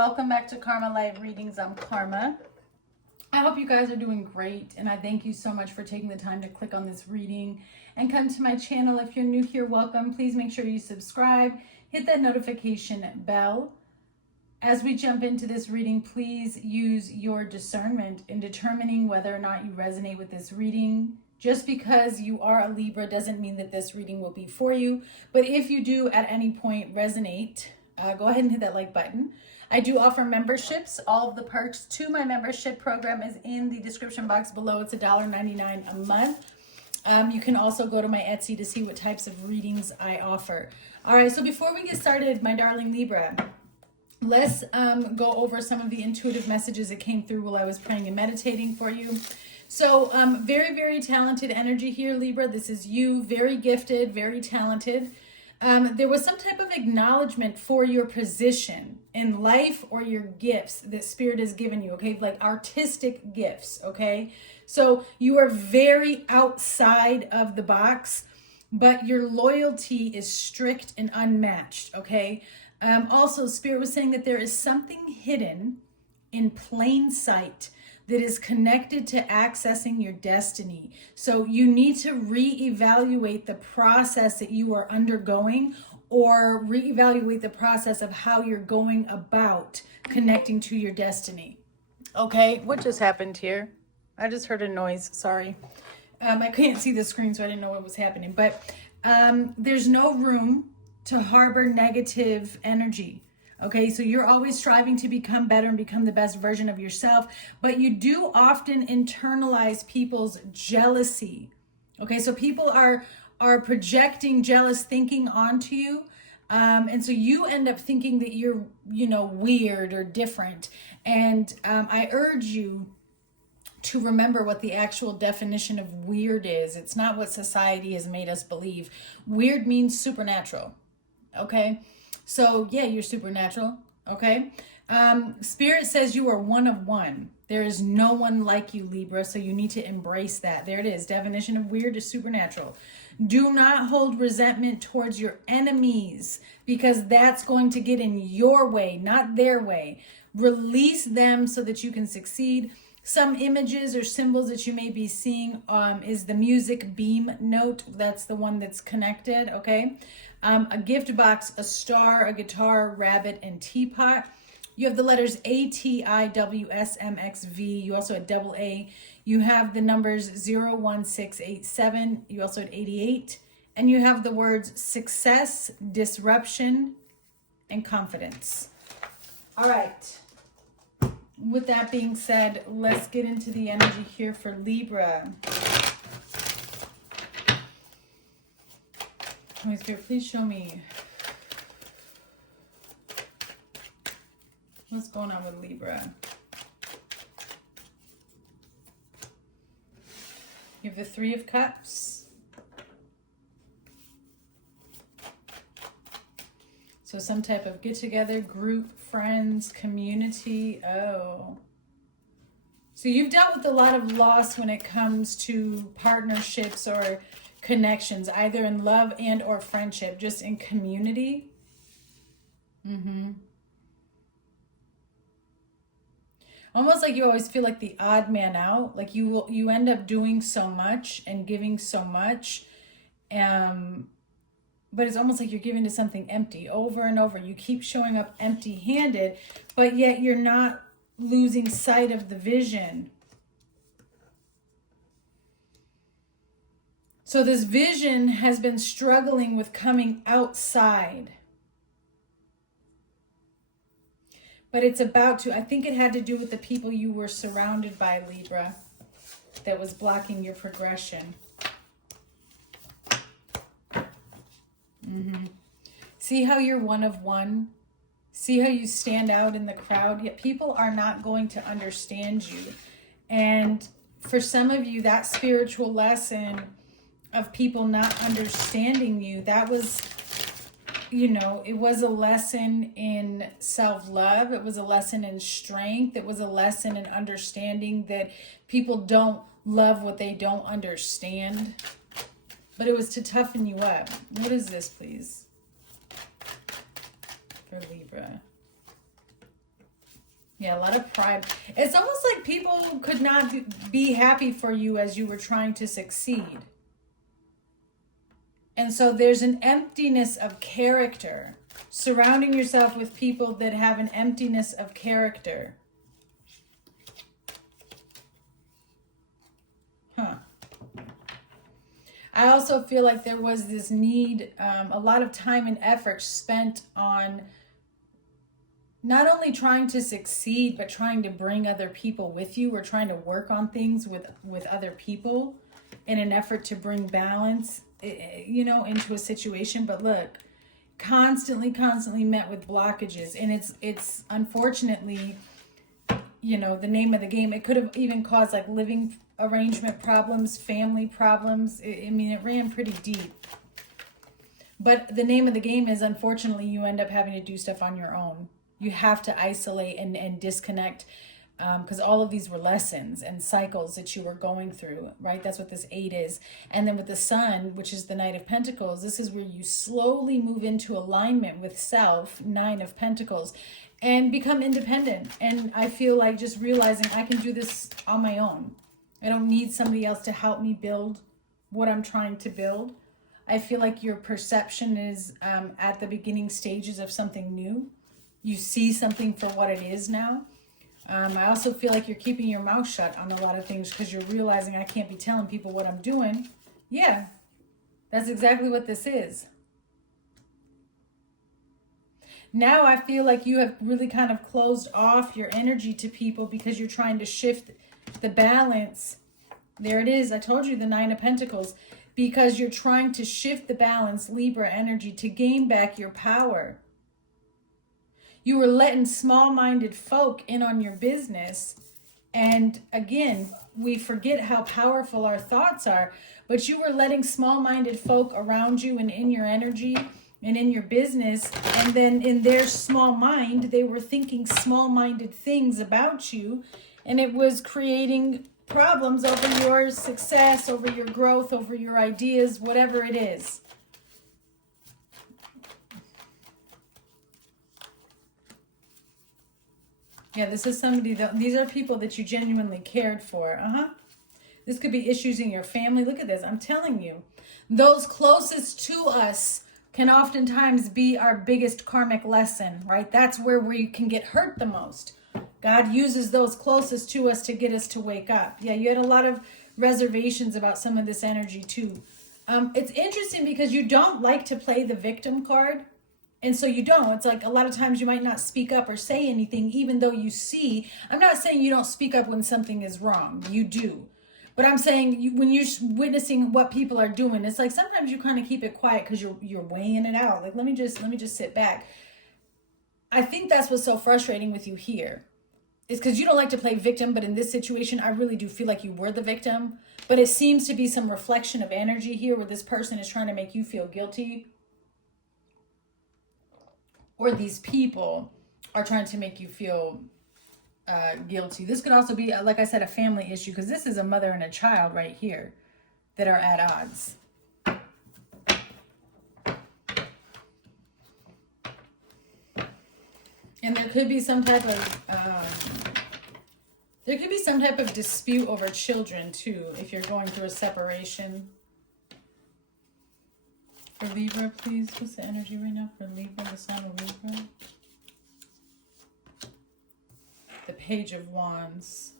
welcome back to Karma Live Readings. I'm Karma. I hope you guys are doing great, and I thank you so much for taking the time to click on this reading and come to my channel. If you're new here, welcome. Please make sure you subscribe, hit that notification bell. As we jump into this reading, please use your discernment in determining whether or not you resonate with this reading. Just because you are a Libra doesn't mean that this reading will be for you, but if you do at any point resonate, go ahead and hit that like button. I do offer memberships. All of the perks to my membership program is in the description box below. It's $1.99 a month. You can also go to my Etsy to see what types of readings I offer. All right, so before we get started, my darling Libra, let's go over some of the intuitive messages that came through while I was praying and meditating for you. So very, very talented energy here, Libra. This is you, very gifted, very talented. There was some type of acknowledgement for your position in life or your gifts that Spirit has given you, okay? Like artistic gifts, okay? So you are very outside of the box, but your loyalty is strict and unmatched, okay? Also, Spirit was saying that there is something hidden in plain sight that is connected to accessing your destiny. So you need to reevaluate the process that you are undergoing, or reevaluate the process of how you're going about connecting to your destiny. Okay, what just happened here? I just heard a noise, sorry. I can't see the screen, so I didn't know what was happening. But there's no room to harbor negative energy. Okay, so you're always striving to become better and become the best version of yourself, but you do often internalize people's jealousy. Okay, so people are projecting jealous thinking onto you, and so you end up thinking that you're, weird or different. And I urge you to remember what the actual definition of weird is. It's not what society has made us believe. Weird means supernatural. Okay. So yeah, you're supernatural, okay? Spirit says you are one of one. There is no one like you, Libra, so you need to embrace that. There it is. Definition of weird is supernatural. Do not hold resentment towards your enemies, because that's going to get in your way, not their way. Release them so that you can succeed. Some images or symbols that you may be seeing is the music beam note. That's the one that's connected, okay? A gift box, a star, a guitar, rabbit, and teapot. You have the letters ATIWSMXV. You also had AA. You have the numbers 01687. You also had 88. And you have the words success, disruption, and confidence. All right. With that being said, let's get into the energy here for Libra. Holy Spirit, please show me what's going on with Libra. You have the Three of Cups. So some type of get-together, group, friends, community. Oh. So you've dealt with a lot of loss when it comes to partnerships or connections, either in love and or friendship, just in community. Almost like you always feel like the odd man out, like you end up doing so much and giving so much, but it's almost like you're giving to something empty over and over. You keep showing up empty-handed, but yet you're not losing sight of the vision. So this vision has been struggling with coming outside. But it's about to. I think it had to do with the people you were surrounded by, Libra, that was blocking your progression. See how you're one of one? See how you stand out in the crowd? Yet people are not going to understand you. And for some of you, that spiritual lesson of people not understanding you, that was, it was a lesson in self-love. It was a lesson in strength. It was a lesson in understanding that people don't love what they don't understand. But it was to toughen you up. What is this, please? For Libra. Yeah, a lot of pride. It's almost like people could not be happy for you as you were trying to succeed. And so there's an emptiness of character. Surrounding yourself with people that have an emptiness of character. Huh. I also feel like there was this need, a lot of time and effort spent on not only trying to succeed, but trying to bring other people with you, or trying to work on things with other people in an effort to bring balance, you know, into a situation. But look, constantly met with blockages. And it's unfortunately, you know, the name of the game. It could have even caused like living arrangement problems, family problems. I mean, it ran pretty deep. But the name of the game is, unfortunately, you end up having to do stuff on your own. You have to isolate and disconnect, because all of these were lessons and cycles that you were going through, right? That's what this 8 is. And then with the Sun, which is the Knight of Pentacles, this is where you slowly move into alignment with self, 9 of Pentacles, and become independent. And I feel like just realizing I can do this on my own. I don't need somebody else to help me build what I'm trying to build. I feel like your perception is at the beginning stages of something new. You see something for what it is now. I also feel like you're keeping your mouth shut on a lot of things because you're realizing I can't be telling people what I'm doing. Yeah, that's exactly what this is. Now I feel like you have really kind of closed off your energy to people because you're trying to shift the balance. There it is. I told you, the 9 of Pentacles. Because you're trying to shift the balance, Libra energy, to gain back your power. You were letting small-minded folk in on your business. And again, we forget how powerful our thoughts are. But you were letting small-minded folk around you and in your energy and in your business. And then in their small mind, they were thinking small-minded things about you. And it was creating problems over your success, over your growth, over your ideas, whatever it is. Yeah, this is somebody that, these are people that you genuinely cared for. This could be issues in your family. Look at this. I'm telling you, those closest to us can oftentimes be our biggest karmic lesson, right? That's where we can get hurt the most. God uses those closest to us to get us to wake up. Yeah, you had a lot of reservations about some of this energy too. It's interesting because you don't like to play the victim card. And so you don't. It's like a lot of times you might not speak up or say anything, even though you see. I'm not saying you don't speak up when something is wrong. You do. But I'm saying when you're witnessing what people are doing, it's like sometimes you kind of keep it quiet because you're weighing it out. Like, let me just sit back. I think that's what's so frustrating with you here. It's because you don't like to play victim, but in this situation, I really do feel like you were the victim. But it seems to be some reflection of energy here where this person is trying to make you feel guilty. Or these people are trying to make you feel guilty. This could also be, like I said, a family issue, because this is a mother and a child right here that are at odds. And there could be some type of dispute over children too, if you're going through a separation. For Libra, please. What's the energy right now for Libra, the sign of Libra? The Page of Wands.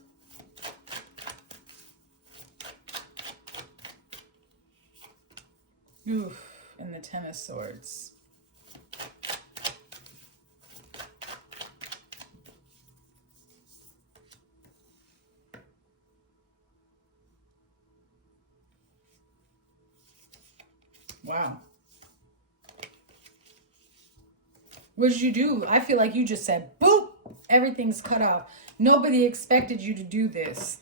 Oof, and the Ten of Swords. Wow. What did you do? I feel like you just said, boop, everything's cut off. Nobody expected you to do this.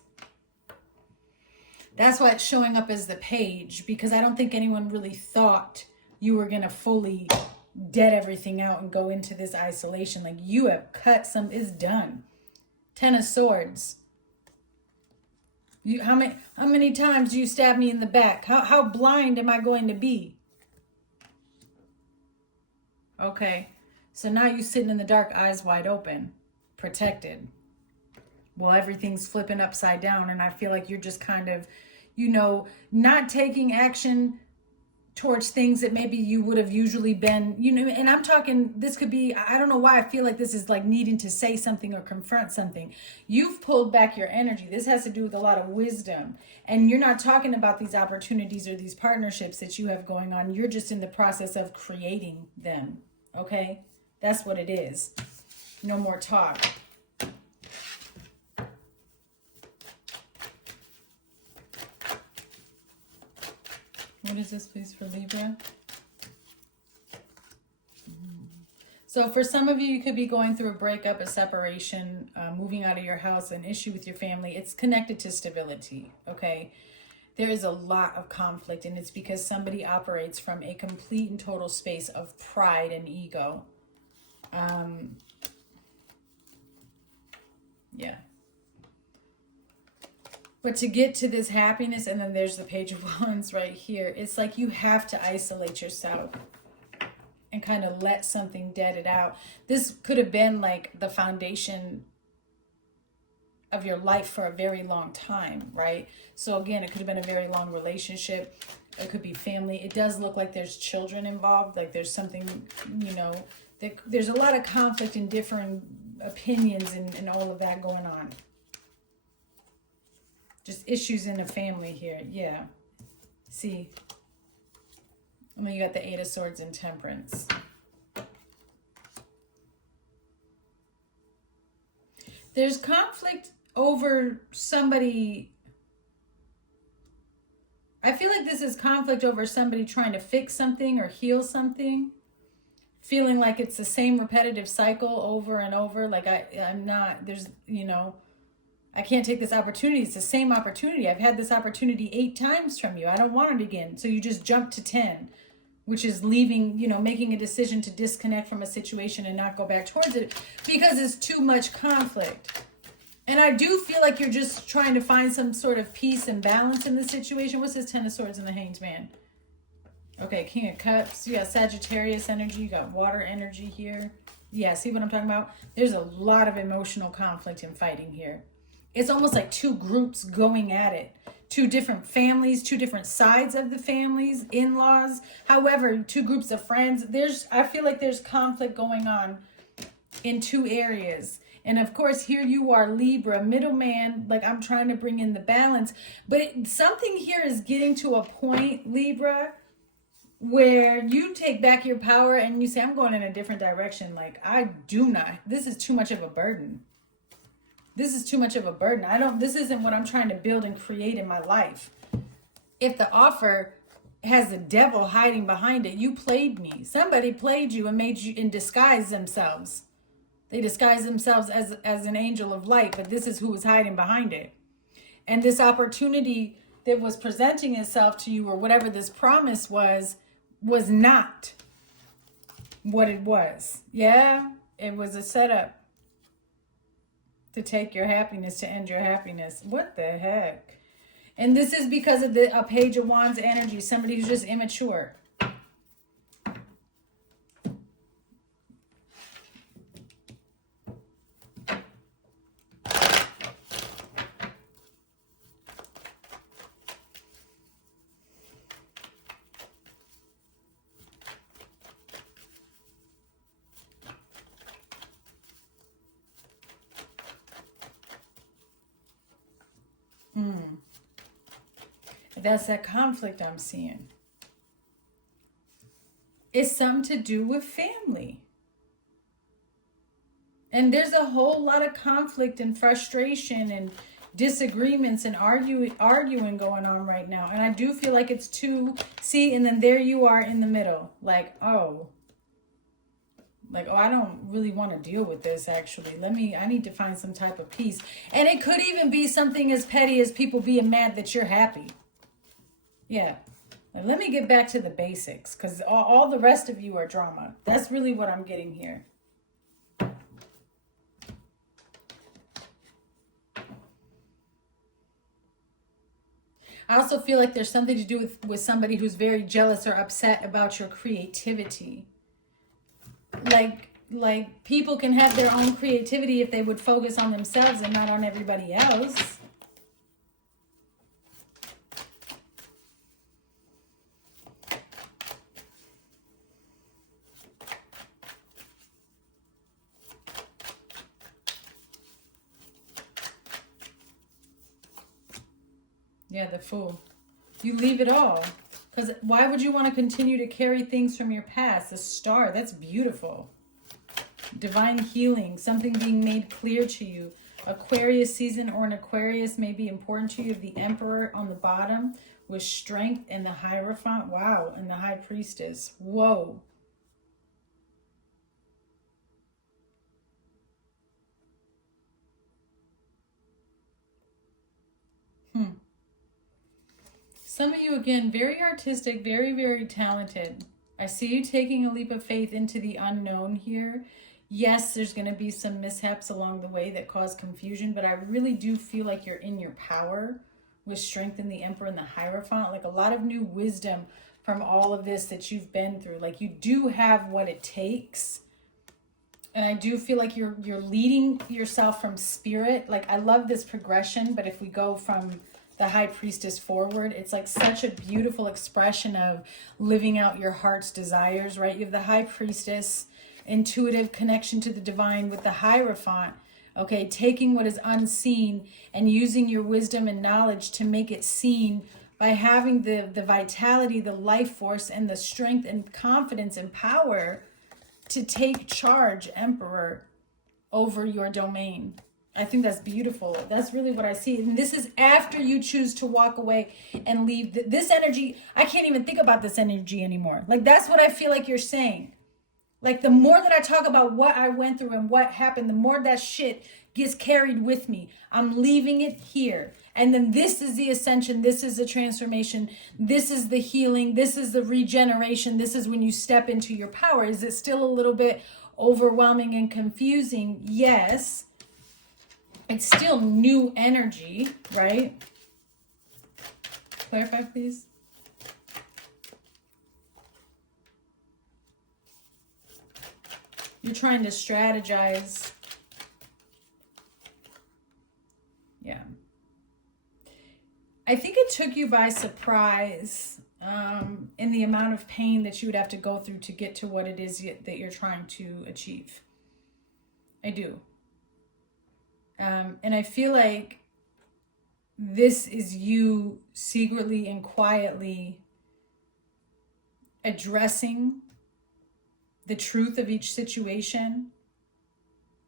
That's why it's showing up as the Page, because I don't think anyone really thought you were going to fully dead everything out and go into this isolation. Like, you have cut some, it's done. Ten of Swords. How many times do you stab me in the back? How blind am I going to be? Okay. So now you're sitting in the dark, eyes wide open. protected. Well, everything's flipping upside down, and I feel like you're just kind of, you know, not taking action towards things that maybe you would have usually been, you know, and I'm talking, this could be, I don't know why I feel like this is like needing to say something or confront something. You've pulled back your energy. This has to do with a lot of wisdom, and you're not talking about these opportunities or these partnerships that you have going on. You're just in the process of creating them. Okay, that's what it is. No more talk. What is this, please, for Libra? So for some of you, you could be going through a breakup, a separation, moving out of your house, an issue with your family. It's connected to stability, okay? There is a lot of conflict, and it's because somebody operates from a complete and total space of pride and ego. Yeah. But to get to this happiness, and then there's the Page of Wands right here, it's like you have to isolate yourself and kind of let something dead it out. This could have been like the foundation of your life for a very long time, right? So again, it could have been a very long relationship. It could be family. It does look like there's children involved. Like there's something, you know, there's a lot of conflict and different opinions and all of that going on. Just issues in the family here. Yeah. See. And then you got the Eight of Swords and Temperance. There's conflict over somebody. I feel like this is conflict over somebody trying to fix something or heal something. Feeling like it's the same repetitive cycle over and over. Like I'm not, there's, you know, I can't take this opportunity. It's the same opportunity. I've had this opportunity 8 times from you. I don't want it again. So you just jump to 10, which is leaving, you know, making a decision to disconnect from a situation and not go back towards it because it's too much conflict. And I do feel like you're just trying to find some sort of peace and balance in the situation. What's this Ten of Swords and the Hanged Man? Okay, King of Cups. You got Sagittarius energy. You got water energy here. Yeah, see what I'm talking about? There's a lot of emotional conflict and fighting here. It's almost like 2 groups going at it. 2 different families, 2 different sides of the families, in-laws. However, 2 groups of friends. I feel like there's conflict going on in 2 areas. And of course, here you are, Libra, middleman. Like I'm trying to bring in the balance. But something here is getting to a point, Libra, where you take back your power and you say, I'm going in a different direction. Like this is too much of a burden. This is too much of a burden. This isn't what I'm trying to build and create in my life. If the offer has the devil hiding behind it, you played me. Somebody played you and made you and disguised themselves. They disguised themselves as an angel of light, but this is who was hiding behind it. And this opportunity that was presenting itself to you, or whatever this promise was not what it was. Yeah, it was a setup to take your happiness, to end your happiness. What the heck? And this is because of a Page of Wands energy, somebody who's just immature. That's that conflict I'm seeing. It's something to do with family. And there's a whole lot of conflict and frustration and disagreements and arguing going on right now. And I do feel like it's too, see, and then there you are in the middle. Like, oh, I don't really want to deal with this, actually. I need to find some type of peace. And it could even be something as petty as people being mad that you're happy. Yeah. Let me get back to the basics, because all the rest of you are drama. That's really what I'm getting here. I also feel like there's something to do with somebody who's very jealous or upset about your creativity. Like, like people can have their own creativity if they would focus on themselves and not on everybody else. Yeah, the Fool. You leave it all. Because why would you want to continue to carry things from your past? The Star, that's beautiful. Divine healing, something being made clear to you. Aquarius season or an Aquarius may be important to you. The Emperor on the bottom with strength and the Hierophant. Wow, and the High Priestess. Whoa. Some of you, again, very artistic, very, very talented. I see you taking a leap of faith into the unknown here. Yes, there's going to be some mishaps along the way that cause confusion, but I really do feel like you're in your power with strength in the Emperor and the Hierophant. Like a lot of new wisdom from all of this that you've been through. Like you do have what it takes. And I do feel like you're leading yourself from spirit. Like I love this progression, but if we go from the High Priestess forward, it's like such a beautiful expression of living out your heart's desires, right? You have the High Priestess, intuitive connection to the divine with the Hierophant, okay? Taking what is unseen and using your wisdom and knowledge to make it seen by having the vitality, the life force, and the strength and confidence and power to take charge, Emperor, over your domain. I think that's beautiful. That's really what I see. And this is after you choose to walk away and leave. This energy, I can't even think about this energy anymore. Like, that's what I feel like you're saying. Like, the more that I talk about what I went through and what happened, the more that shit gets carried with me. I'm leaving it here. And then this is the ascension. This is the transformation. This is the healing. This is the regeneration. This is when you step into your power. Is it still a little bit overwhelming and confusing? Yes. It's still new energy, right? Clarify, please. You're trying to strategize. Yeah. I think it took you by surprise in the amount of pain that you would have to go through to get to what it is that you're trying to achieve. I do. And I feel like this is you secretly and quietly addressing the truth of each situation.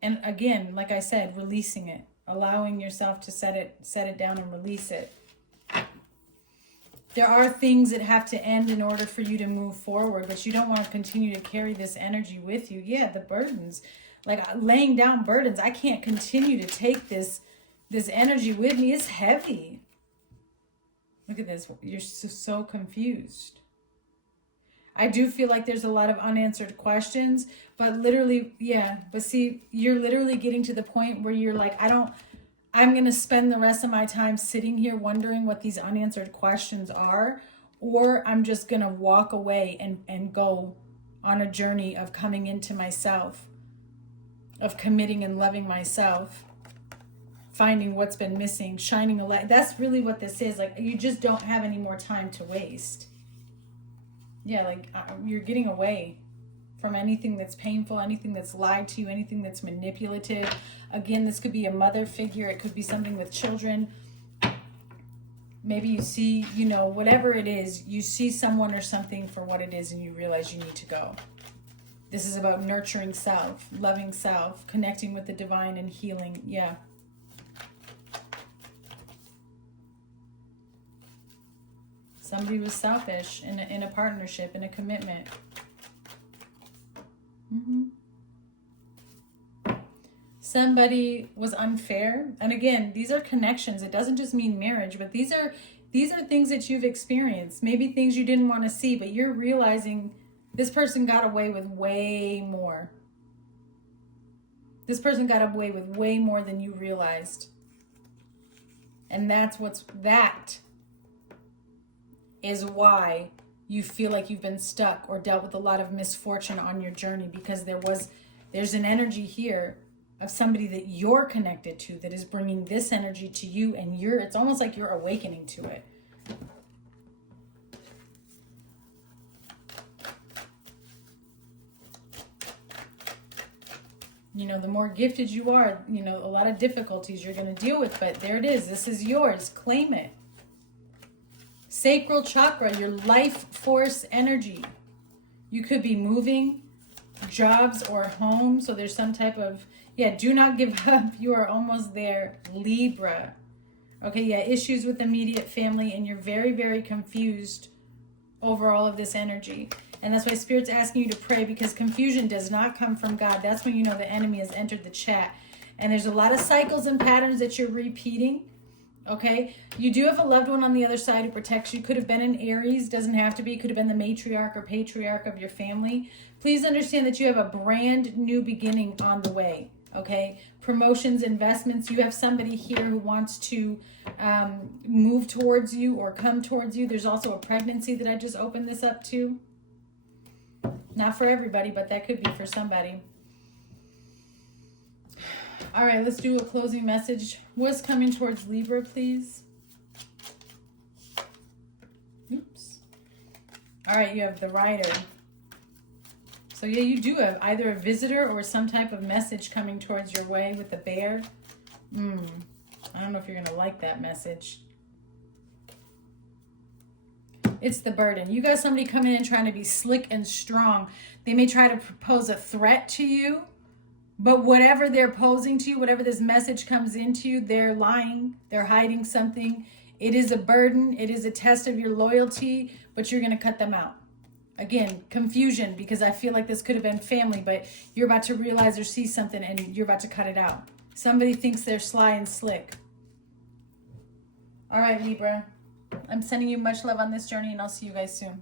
And again, like I said, releasing it, allowing yourself to set it down and release it. There are things that have to end in order for you to move forward, but you don't want to continue to carry this energy with you. Yeah, the burdens. Like laying down burdens. I can't continue to take this energy with me. It's heavy. Look at this. You're so confused. I do feel like there's a lot of unanswered questions, but literally, yeah. But see, you're literally getting to the point where you're like, I'm going to spend the rest of my time sitting here wondering what these unanswered questions are, or I'm just going to walk away and go on a journey of coming into myself, of committing and loving myself, finding what's been missing, shining a light. That's really what this is. Like, you just don't have any more time to waste. Yeah, like you're getting away from anything that's painful, anything that's lied to you, anything that's manipulative. Again, this could be a mother figure. It could be something with children. Maybe you see, whatever it is, you see someone or something for what it is and you realize you need to go. This is about nurturing self, loving self, connecting with the divine and healing. Yeah. Somebody was selfish in a partnership, in a commitment. Somebody was unfair. And again, these are connections. It doesn't just mean marriage, but these are things that you've experienced. Maybe things you didn't want to see, but you're realizing this person got away with way more. This person got away with way more than you realized. And that is why you feel like you've been stuck or dealt with a lot of misfortune on your journey, because there was There's an energy here of somebody that you're connected to that is bringing this energy to you, and it's almost like you're awakening to it. You know, the more gifted you are, you know, a lot of difficulties you're going to deal with, but there it is. This is yours. Claim it. Sacral chakra, your life force energy. You could be moving jobs or home. So there's some type of, yeah, do not give up. You are almost there. Libra. Okay, yeah, issues with immediate family, and you're very, very confused over all of this energy. And that's why Spirit's asking you to pray, because confusion does not come from God. That's when you know the enemy has entered the chat. And there's a lot of cycles and patterns that you're repeating. Okay, you do have a loved one on the other side who protects you. Could have been an Aries, doesn't have to be. Could have been the matriarch or patriarch of your family. Please understand that you have a brand new beginning on the way. Okay, promotions, investments. You have somebody here who wants to move towards you or come towards you. There's also a pregnancy that I just opened this up to. Not for everybody, but that could be for somebody. All right, let's do a closing message. What's coming towards Libra, please? Oops. All right, you have the Rider. So yeah, you do have either a visitor or some type of message coming towards your way with the bear. I don't know if you're going to like that message. It's the burden. You got somebody coming in trying to be slick and strong. They may try to pose a threat to you, but whatever they're posing to you, whatever this message comes into you, they're lying. They're hiding something. It is a burden. It is a test of your loyalty, but you're going to cut them out. Again, confusion, because I feel like this could have been family, but you're about to realize or see something and you're about to cut it out. Somebody thinks they're sly and slick. All right, Libra. I'm sending you much love on this journey, and I'll see you guys soon.